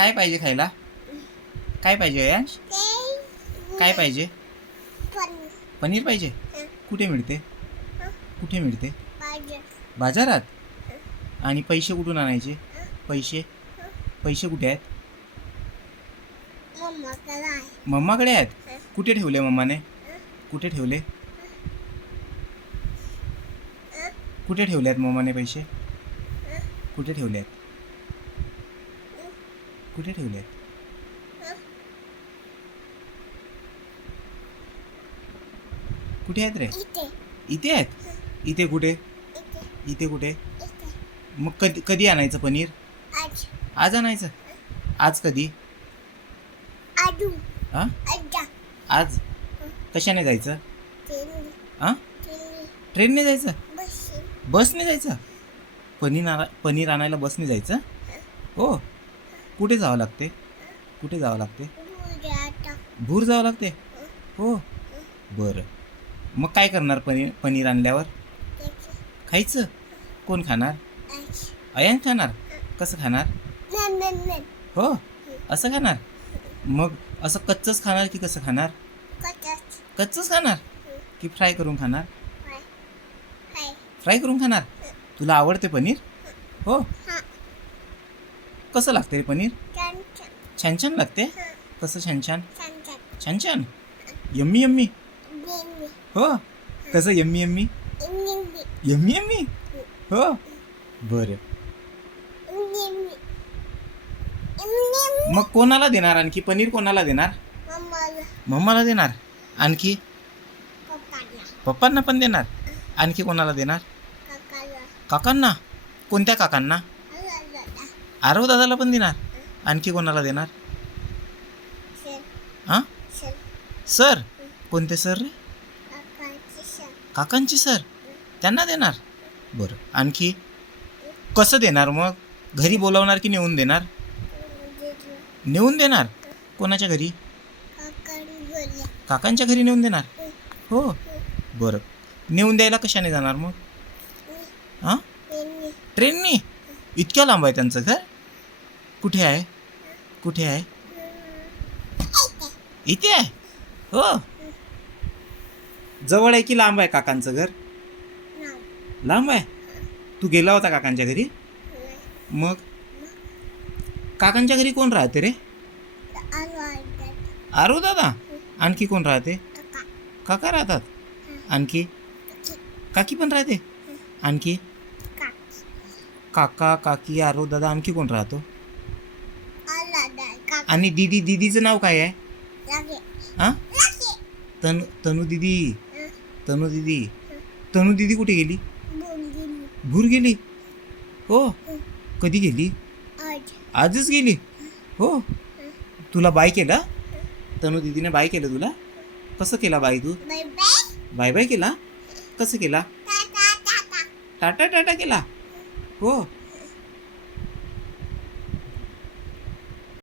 काय पाहिजे खायला? काय पाहिजे अयांश? काय पाहिजे? पनीर पाहिजे. कुठे मिळते? कुठे मिळते? बाजारात. आणि पैसे कुठून आणायचे? पैसे पैसे कुठे आहेत? मम्माकडे आहेत. कुठे ठेवले मम्माने? कुठे ठेवले? कुठे ठेवले आहेत मम्माने पैसे? कुठे ठेवले आहेत? कुठे ठेवले आहेत? कुठे आहेत रे? इथे आहेत. इथे कुठे? इथे कुठे? मग कधी कधी आणायचं पनीर? आज आणायचं. आज कधी? हा? आज कशाने जायचं? हा? ट्रेनने जायचं? बसने जायचं? पनीर आणायला बसने जायचं? हो. कुठे जावं लागते? कुठे जावं लागते? भूर जावं लागते. हो. बरं. मग काय करणार पनीर आणल्यावर? खायचं. कोण खाणार? अयान खाणार. कसं खाणार? हो. असं खाणार. मग असं कच्चंच खाणार की कसं खाणार? कच्चंच खाणार की फ्राय करून खाणार? फ्राय करून खाणार. तुला आवडते पनीर? हो. कसं लागते रे पनीर? छान छान लागते. कसं छान छान? छान छान. Yummy yummy. हो. कसं यम्मी यम्मी? Yummy yummy. हो. बरं. मग कोणाला देणार आणखी पनीर? कोणाला देणार? मम्माला देणार. आणखी पप्पांना पण देणार. आणखी कोणाला देणार? काकांना. कोणत्या काकांना? आरव दादाला पण देणार. आणखी कोणाला देणार? हां सर. कोणते सर रे? काकांची सर. त्यांना देणार. बरं. आणखी कसं देणार मग? घरी बोलावणार की नेऊन देणार? नेऊन देणार. कोणाच्या घरी? काकांच्या घरी नेऊन देणार. हो. बरं. नेऊन द्यायला कशाने जाणार मग? हां ट्रेननी. इतक्या लांब आहे त्यांचं घर? कुठे आहे? कुठे आहे? इथे आहे. हो. जवळ आहे की लांब आहे काकांचं घर? लांब आहे. तू गेला होता काकांच्या घरी? मग काकांच्या घरी कोण राहते रे? आरू दादा. आणखी कोण राहते? काका राहतात. आणखी काकी पण राहते. आणखी काका काकी आरू दादा. आणखी कोण राहतो? आणि दीदीचं नाव काय आहे? हां तनू दीदी. तनू दीदी कुठे गेली? भूर गेली. हो. कधी गेली? आजच गेली. हो. तुला बाय केला? तनू दीदीने बाय केलं तुला? कसं केला बाय तू? बाय बाय केला. कसं केला? टाटा टाटा केला. हो.